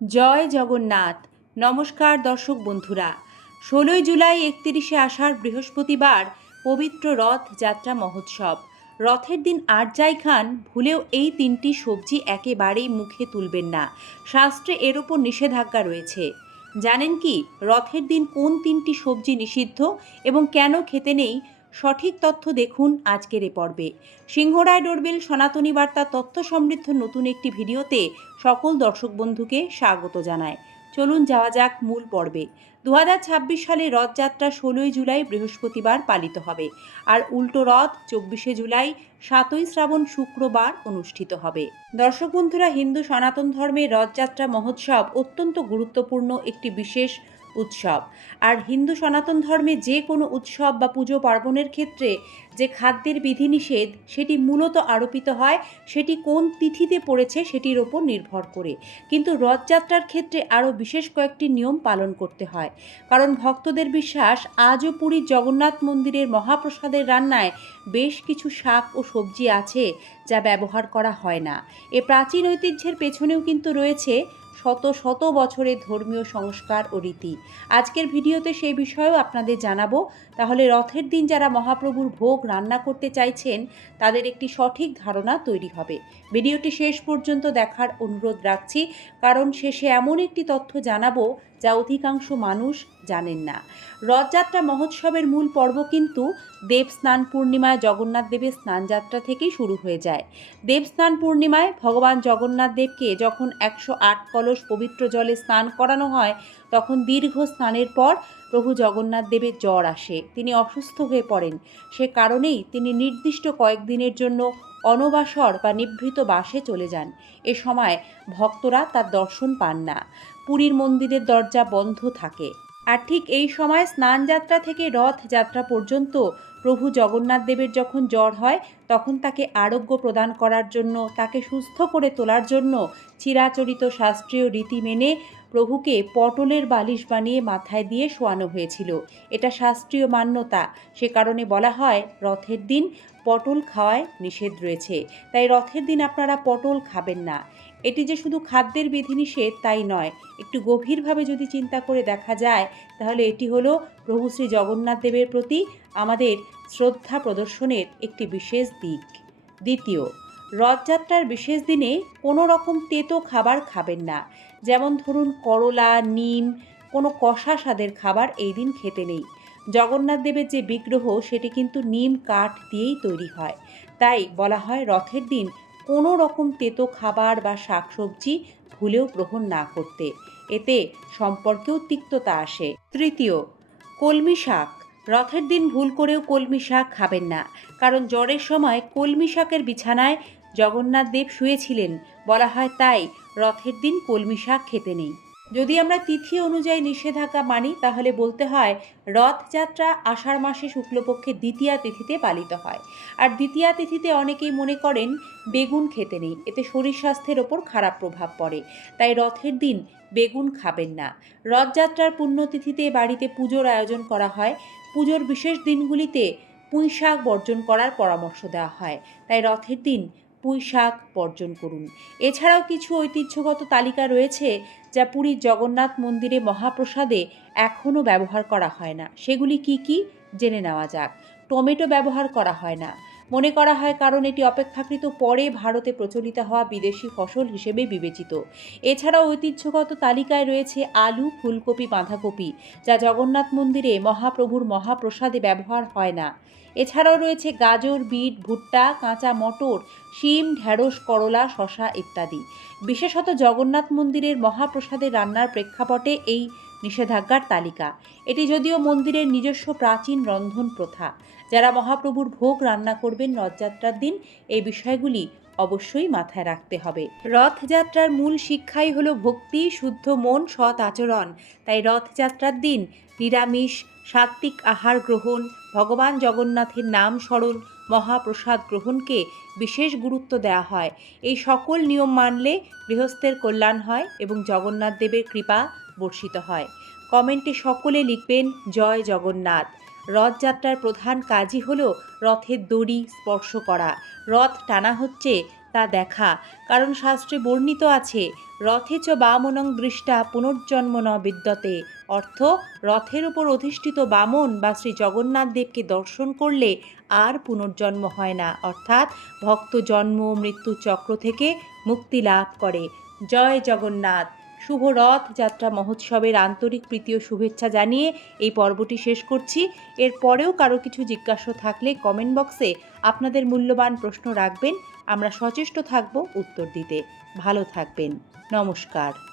জয় জগন্নাথ। নমস্কার দর্শক বন্ধুরা। ১৬ই জুলাই ৩১শে আষাঢ় বৃহস্পতিবার পবিত্র রথ যাত্রা মহোৎসব। রথের দিন আর যাই খান, ভুলেও এই তিনটি সবজি একেবারেই মুখে তুলবেন না। শাস্ত্রে এর ওপর নিষেধাজ্ঞা রয়েছে। জানেন কি রথের দিন কোন তিনটি সবজি নিষিদ্ধ এবং কেন খেতে নেই? সঠিক তথ্য দেখুন আজকের এ পর্বে। সিংহরায় ডোরবেল সনাতনী বার্তা তথ্য সমৃদ্ধ নতুন একটি ভিডিওতে সকল দর্শক বন্ধুকে স্বাগত জানায়। চলুন যাওয়া যাক মূল পর্বে। ২০২৬ সালে রথযাত্রা ১৬ই জুলাই বৃহস্পতিবার পালিত হবে, আর উল্টো রথ ২৪শে জুলাই ৭ই শ্রাবণ শুক্রবার অনুষ্ঠিত হবে। দর্শক বন্ধুরা, হিন্দু সনাতন ধর্মের রথযাত্রা মহোৎসব অত্যন্ত গুরুত্বপূর্ণ একটি বিশেষ উৎসব। আর হিন্দু সনাতন ধর্মে যে কোনো উৎসব বা পুজো পার্বণের ক্ষেত্রে যে খাদ্যের বিধিনিষেধ সেটি মূলত আরোপিত হয় সেটি কোন তিথিতে পড়েছে সেটির ওপর নির্ভর করে। কিন্তু রথযাত্রার ক্ষেত্রে আরও বিশেষ কয়েকটি নিয়ম পালন করতে হয়, কারণ ভক্তদের বিশ্বাস আজও পুরীর জগন্নাথ মন্দিরের মহাপ্রসাদের রান্নায় বেশ কিছু শাক ও সবজি আছে যা ব্যবহার করা হয় না। এ প্রাচীন ঐতিহ্যের পেছনেও কিন্তু রয়েছে শত শত বছরের ধর্মীয় সংস্কার ও রীতি। আজকের ভিডিওতে সেই বিষয়েও আপনাদের জানাবো। তাহলে রথের দিন যারা মহাপ্রভুর ভোগ রান্না করতে চাইছেন তাদের একটি সঠিক ধারণা তৈরি হবে। ভিডিওটি শেষ পর্যন্ত দেখার অনুরোধ রাখছি, কারণ শেষে এমন একটি তথ্য জানাবো যা অধিকাংশ মানুষ জানেন না। রথযাত্রা মহোৎসবের মূল পর্ব কিন্তু দেবস্নান পূর্ণিমায় জগন্নাথ দেবের স্নানযাত্রা থেকেই শুরু হয়ে যায়। দেবস্নান পূর্ণিমায় ভগবান জগন্নাথ দেবকে যখন ১০৮ কলস পবিত্র জলে স্নান করানো হয়, তখন দীর্ঘ স্নানের পর প্রভু জগন্নাথ দেবের জ্বর আসে, তিনি অসুস্থ হয়ে পড়েন। সে কারণেই তিনি নির্দিষ্ট কয়েকদিনের জন্য অনবাসর বা নিভৃত বাসে চলে যান। এ সময় ভক্তরা তার দর্শন পান না, পুরীর মন্দিরের দরজা বন্ধ থাকে। আর ঠিক এই সময় স্নানযাত্রা থেকে রথযাত্রা পর্যন্ত প্রভু জগন্নাথ দেবের যখন জ্বর হয়, তখন তাকে আরোগ্য প্রদান করার জন্য, তাকে সুস্থ করে তোলার জন্য চিরাচরিত শাস্ত্রীয় রীতি মেনে প্রভুকে পটলের বালিশ বানিয়ে মাথায় দিয়ে শোয়ানো হয়েছিল। এটা শাস্ত্রীয় মান্যতা। সে কারণে বলা হয় রথের দিন পটল খাওয়ায় নিষেধ রয়েছে। তাই রথের দিন আপনারা পটল খাবেন না। এটি যে শুধু খাদ্যের বিধিনিষেধ তাই নয়, একটু গভীরভাবে যদি চিন্তা করে দেখা যায় তাহলে এটি হলো প্রভু শ্রী জগন্নাথ দেবের প্রতি আমাদের শ্রদ্ধা প্রদর্শনের একটি বিশেষ দিক। দ্বিতীয়, রথযাত্রার বিশেষ দিনে কোনো রকম তেতো খাবার খাবেন না। যেমন ধরুন করলা, নিম, কোনো কষা স্বাদের খাবার এই দিন খেতে নেই। জগন্নাথ দেবের যে বিগ্রহ সেটি কিন্তু নিম কাঠ দিয়েই তৈরি হয়। তাই বলা হয় রথের দিন কোনো রকম তেতো খাবার বা শাকসবজি ভুলেও গ্রহণ না করতে। এতে সম্পর্কেও তিক্ততা আসে। তৃতীয়, কলমি শাক। রথের দিন ভুল করেও কলমি শাক খাবেন না, কারণ জ্বরের সময় কলমি শাকের বিছানায় জগন্নাথ দেব শুয়েছিলেন, বলা হয় তাই রথের দিন কলমি শাক খেতে নেই। যদি আমরা তিথি অনুযায়ী নিষেধাজ্ঞা মানি তাহলে বলতে হয় রথযাত্রা আষাঢ় মাসে শুক্লপক্ষের দ্বিতীয়া তিথিতে পালিত হয়। আর দ্বিতীয়া তিথিতে অনেকেই মনে করেন বেগুন খেতে নেই, এতে শরীর স্বাস্থ্যের ওপর খারাপ প্রভাব পড়ে। তাই রথের দিন বেগুন খাবেন না। রথযাত্রার পুণ্যতিথিতে বাড়িতে পুজোর আয়োজন করা হয়। পুজোর বিশেষ দিনগুলিতে পুঁই শাক বর্জন করার পরামর্শ দেওয়া হয়। তাই রথের দিন পুঁই শাক বর্জন করুন। এছাড়াও কিছু ঐতিহ্যগত তালিকা রয়েছে যা পুরীর জগন্নাথ মন্দিরে মহাপ্রসাদে এখনও ব্যবহার করা হয় না। সেগুলি কি কি জেনে নেওয়া যাক। টমেটো ব্যবহার করা হয় না, মনে করা হয় কারণ এটি অপেক্ষাকৃত পরে ভারতে প্রচলিত হওয়া বিদেশি ফসল হিসেবে বিবেচিত। এছাড়াও ঐতিহ্যগত তালিকায় রয়েছে আলু, ফুলকপি, বাঁধাকপি, যা জগন্নাথ মন্দিরে মহাপ্রভুর মহাপ্রসাদে ব্যবহার হয় না। এছাড়াও রয়েছে গাজর, বিট, ভুট্টা, কাঁচা মটর, শিম, ঢ্যাঁড়স, করলা, শসা ইত্যাদি। বিশেষত জগন্নাথ মন্দিরের মহাপ্রসাদের রান্নার প্রেক্ষাপটে এই নিষেধাজ্ঞার তালিকা। এটি যদিও মন্দিরের নিজস্ব প্রাচীন রন্ধন প্রথা। যারা মহাপ্রভুর ভোগ রান্না করবেন রথযাত্রার দিন এই বিষয়গুলি অবশ্যই মাথায় রাখতে হবে। রথযাত্রার মূল শিক্ষাই হলো ভক্তি, শুদ্ধ মন, সৎ আচরণ। তাই রথযাত্রার দিন নিরামিষ, সাত্ত্বিক আহার গ্রহণ, ভগবান জগন্নাথের নাম স্মরণ, মহাপ্রসাদ গ্রহণকে বিশেষ গুরুত্ব দেওয়া হয়। এই সকল নিয়ম মানলে গৃহস্থের কল্যাণ হয় এবং জগন্নাথ দেবের কৃপা বর্ষিত হয়। কমেন্টে সকলে লিখবেন জয় জগন্নাথ। রথযাত্রার প্রধান কাজই হলো রথের দড়ি স্পর্শ করা। রথ টানা হচ্ছে তা দেখা। কারণ শাস্ত্রে বর্ণিত আছে, রথে চ বামনং দৃষ্টা পুনর্জন্ম ন বিদ্যতে। অর্থ, রথের উপর অধিষ্ঠিত বামন বা শ্রী জগন্নাথ দেবকে দর্শন করলে আর পুনর্জন্ম হয় না, অর্থাৎ ভক্ত জন্ম মৃত্যু চক্র থেকে মুক্তি লাভ করে। জয় জগন্নাথ। শুভ রথ যাত্রা মহোৎসবের আন্তরিক প্রীতি ও শুভেচ্ছা জানিয়ে এই পর্বটি শেষ করছি। এর পরেও কারো কিছু জিজ্ঞাসা থাকলে কমেন্ট বক্সে আপনাদের মূল্যবান প্রশ্ন রাখবেন, আমরা সচেষ্ট থাকব উত্তর দিতে। ভালো থাকবেন। নমস্কার।